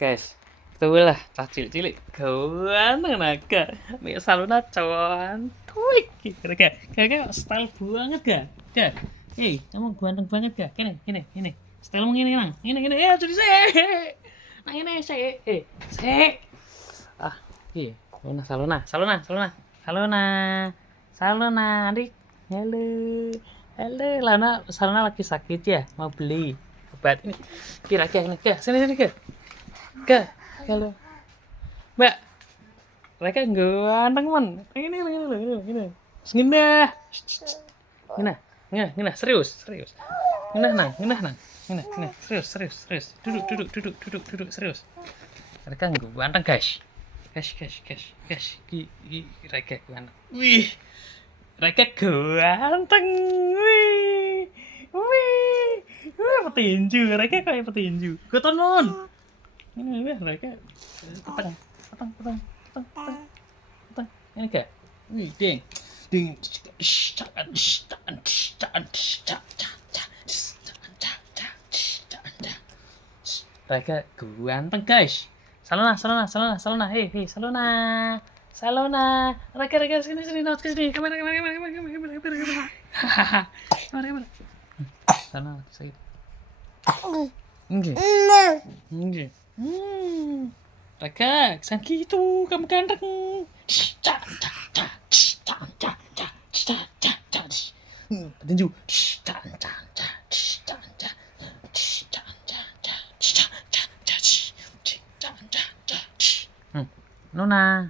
Guys, ketulah cah cilik-cilik ganteng naga. Mek saluna cantik. Kayak style banget ga? Ga. Kamu ganteng banget ga? Kene. Stylemu ngene nang. Ngene. Jadi sik. Nang ngene sik. Sik. Ah, iya. Salona, adik. Halo, Lana, Salona lagi sakit ya? Mau beli obat ini. Kira-kira ini, sini, Kak, halo. Mbak, mereka ganteng man. Ini. Ngina, serius. Ngina nang. Serius. Duduk, serius. Mereka ganteng, guys. Mereka ganteng. Wih, mereka ganteng. Wih, petinju. Mereka kayak petinju. Gue tonton. Ini mereka petang. Ini kayak, wih, ding. Mereka ganteng guys. Salona. Hei, Salona. Mereka sini, not ke sini. Kamera. Kamera. Salona sakit. Enggak. Raka, kesan gitu, kamu ganteng. Tinju. Nona.